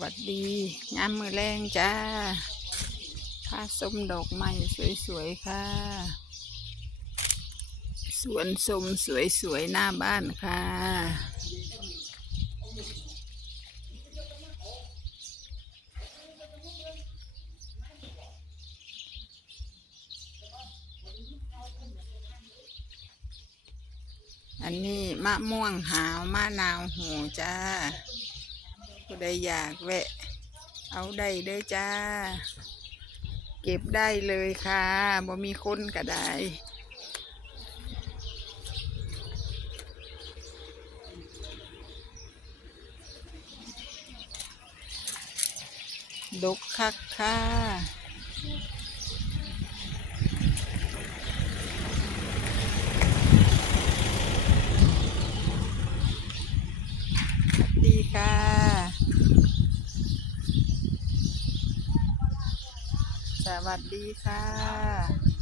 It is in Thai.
วัสดีงามมือแรงจ้าพาส้มดอกไม้สวยๆค่ะสวนส้มสวยๆหน้าบ้านค่ะอันนี้มะม่วงหาวมะนาวโหจ้าผู้ใดอยากแวะเอาได้เด้อจ้าเก็บได้เลยค่ะบ่มีคนก็ได้ดกคักค่ะดีค่ะสวัสดีค่ะ